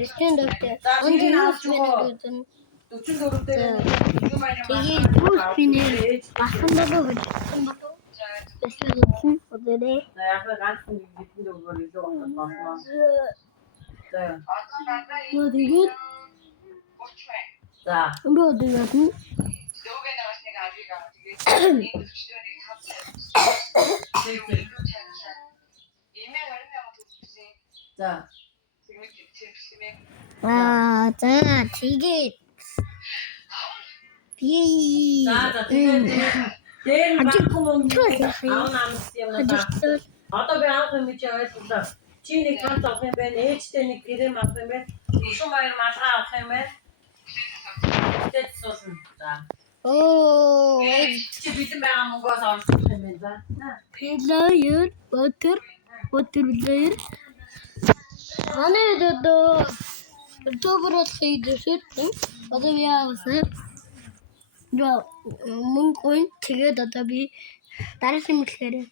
Президент өвтэй. Онд юус минь 44 дээр юм аа. тэгээд юус минь басан болов гэж хэлсэн болов. Тэсэлсэн өдөрөө. За яг ганцхан бидний өгөр илүү болно. За. Тэгээд За. бөөдөг нь Дөөгээ нагаш нэг авиг аваа. Тэгээд энэ төвчдөөний Имээ 20,000 төгссөн. За. Тэгмээ тэмцэмээ. за тэгээд би Тэгээд дээр баггүй мөнгө Чүлээ. намс юм надаа. Одоо би авах юм чи ойлголоо. Чи нэг ганц авах юм байна. Ээжтэй нэг гэрээ авах юм байна. Өшөө маяг малгай авах юм байна. Тэгээд суулна. За. оо Чи бэлэн байгаа мөнгөөс орчих юм байна. За. player water player манай одоо October хийдсэн. Одоо би яасан? Мөнгө тэгээд одоо би дараагийн мэдлэгээр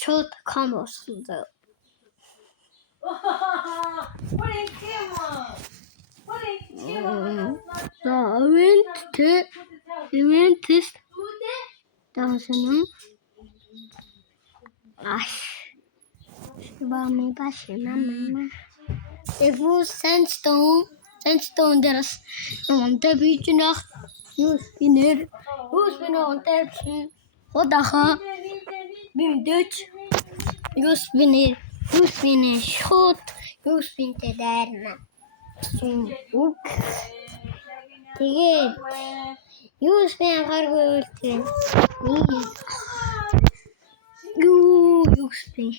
шууд ком болсон. За event is таасан. Бами башина мама. Эвгүй sandstone дээрс онтой бич нах юус бинер онтой ходаха бидэч юус бинер шот юус бинтэй дайрна. Уг тэгээд юус бин анхааргүй үлдээ. Юус бин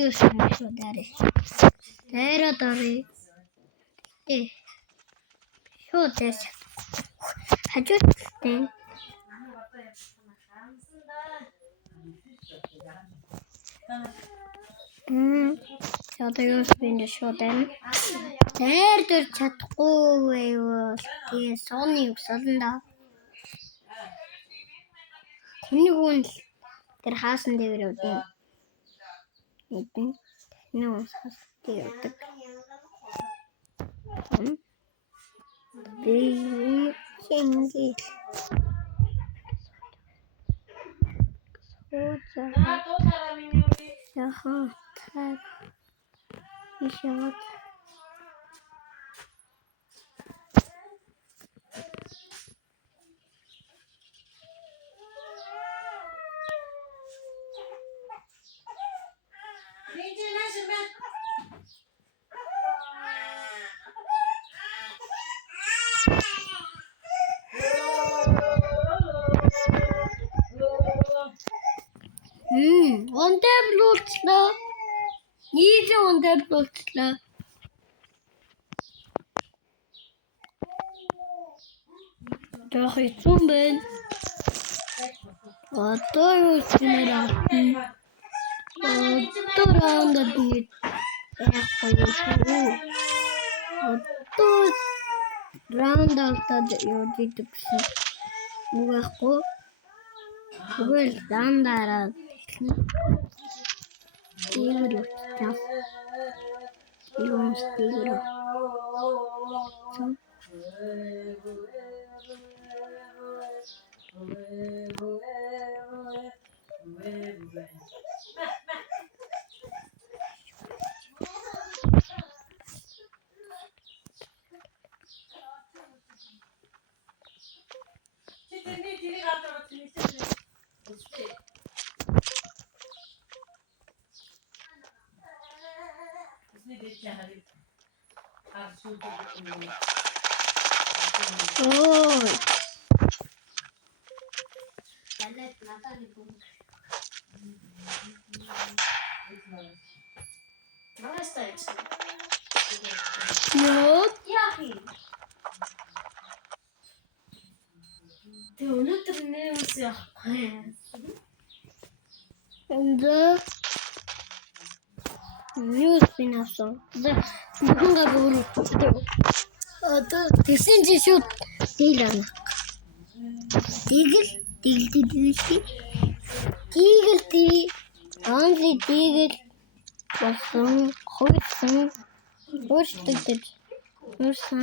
Юус бин дайрах. Дайраа. Шотэс. Хажууттай. Одоо юус бин шотэм. Дайр чадахгүй юу? Тэгээ сооны юусалнда. Тэний хүн тэр хаасан дээр явдаг. Нөө хасдаг. Би шингий. Яха. Ишаат. Онтэй блуучлаа. Нийт онтэй блуучлаа. Дах ицэн байна. Одоо юу хиймээр байна? Одоо раундад нэг яахгүй юу? Одоо раундад юу гэдэг вэ? Муухгүй. Тэгвэл дандаараа Стигэр явчихсан. Стигэр. Ой. Нет. Ты өнөөдөр нэмс явахгүй. Энд Юус бинасан. Мөнгө гөрөө. Одоо тэсэн чи шууд дийлэн. Дигэл онли дигэл болсон хойсон Өөрсдөө Өөрсөн.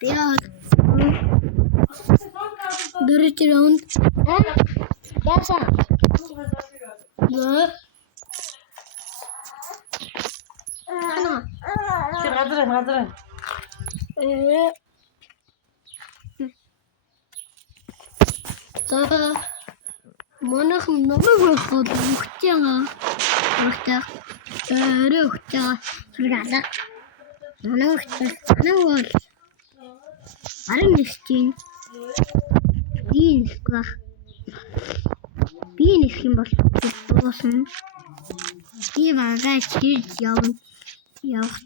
Биа. Дөрөв раунд. Яасан. Гадрын. Манайх намайг хот өгчээгаа. Өгчээ. Сургаалаа. Манайх бол арын нэстийн дийнсгах. Би нэх юм бол буусан. Би багаж хийж явах.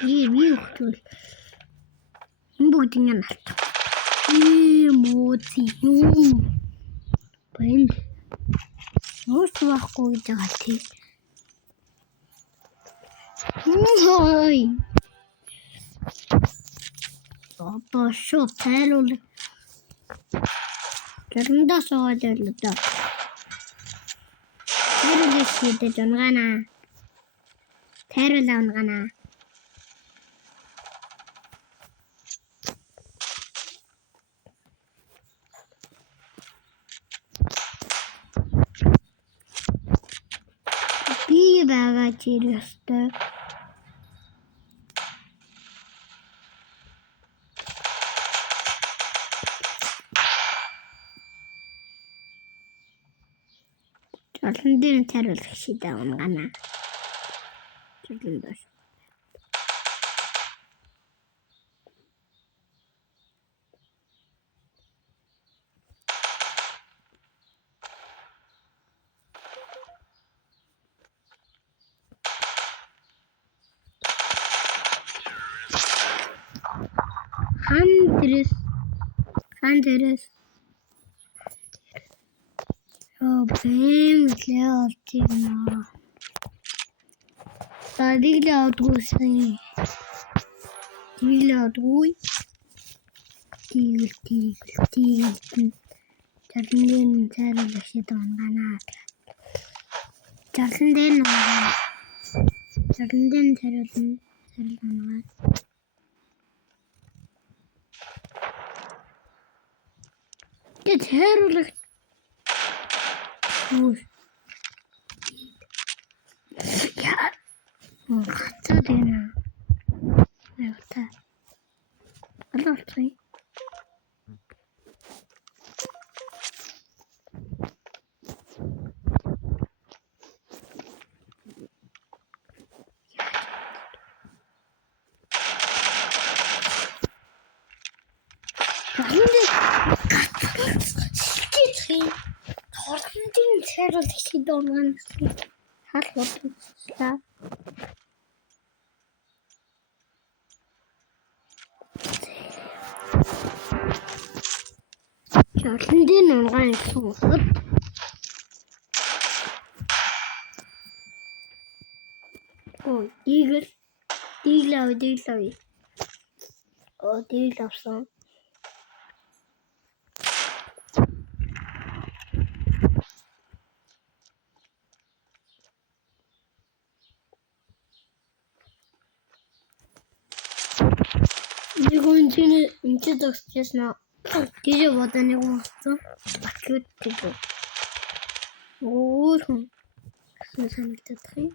Би өгчүүл. Бүгдийг нь алт. Моци юм. Бэн. Өөртөөхгүй гэж байгаа тийм. Ой. Одоо шууд тайлуул. Тэрэндээ суугаад л даа. Тэрэндээ шийдэж унгана. Тэрэндээ унгана. Би байгаа чи ёстой. Жолон дээр тариулах шийдэ унгана. Жолон дээр. Хандрес. Бэм леотина. Диглаудгуйсэн. Диглаудгуй. Диглтин. Жарлын цайруулах шийдэ унгана. Жарлын дээр унгана. Жарлын дээр цайруулна. Гэт хайруулах. Яа. Хацаадена. Яата. Алуулсан. Торхнын цайруулах шийдэ унгана. Хаалгууллаа. Жолондын унган суугаад диглав. Диглавсан. Инчи догсчихсан. Тэгээ бодоо нэг болсон. Бакет тэгээ. Өөр хүн. Санагдах юм.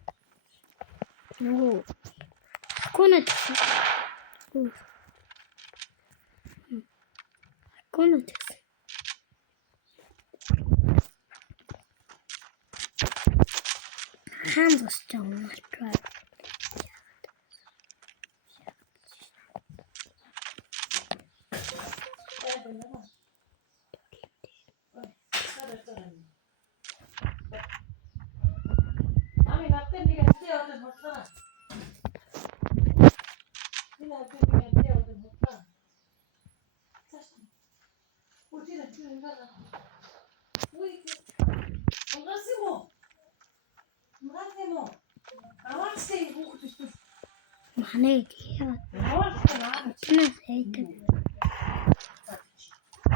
Конот. Хандс жоо. Ой, Манай яа. Чинээс хайдаг.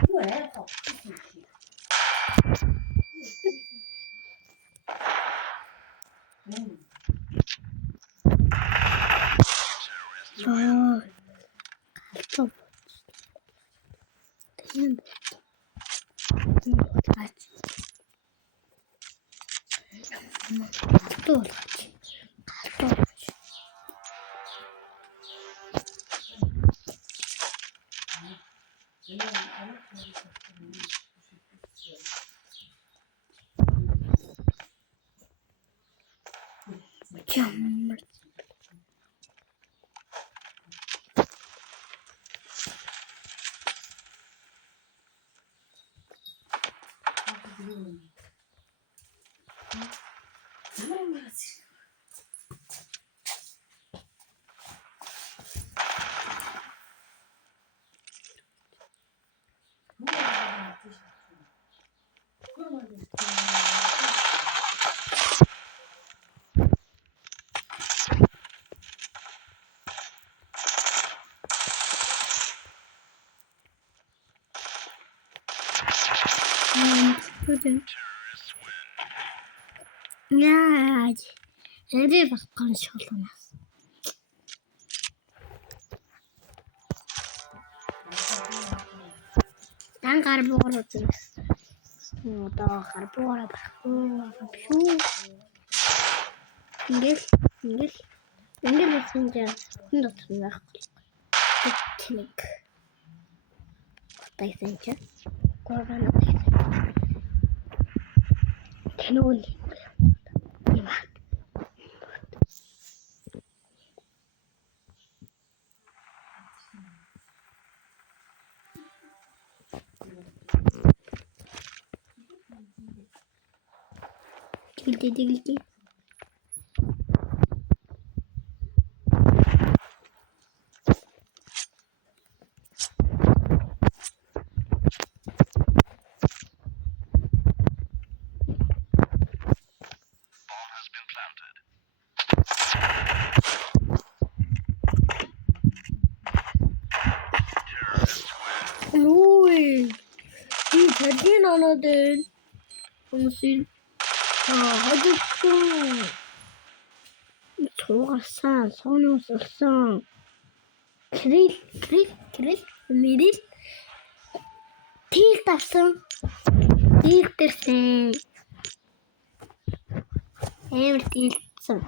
Юу яа тоо. Аа. Топ. Тийм. Таач. Тул. Чаммар. Яаж эрэ багтхан шулуунаас дан гарбуур үзээс одоо гарбуур байхгүй ингээл мессенжер хүн дотор байхгүй тэнэг тайсанча гурван тэнүүл Гэлтэй. Ой. И тэрдин онодын хүмүүсийн хадгалсан цугасан сууны усалсан крил мэрил тил тавсан тилтерсэн эмэр тилсэн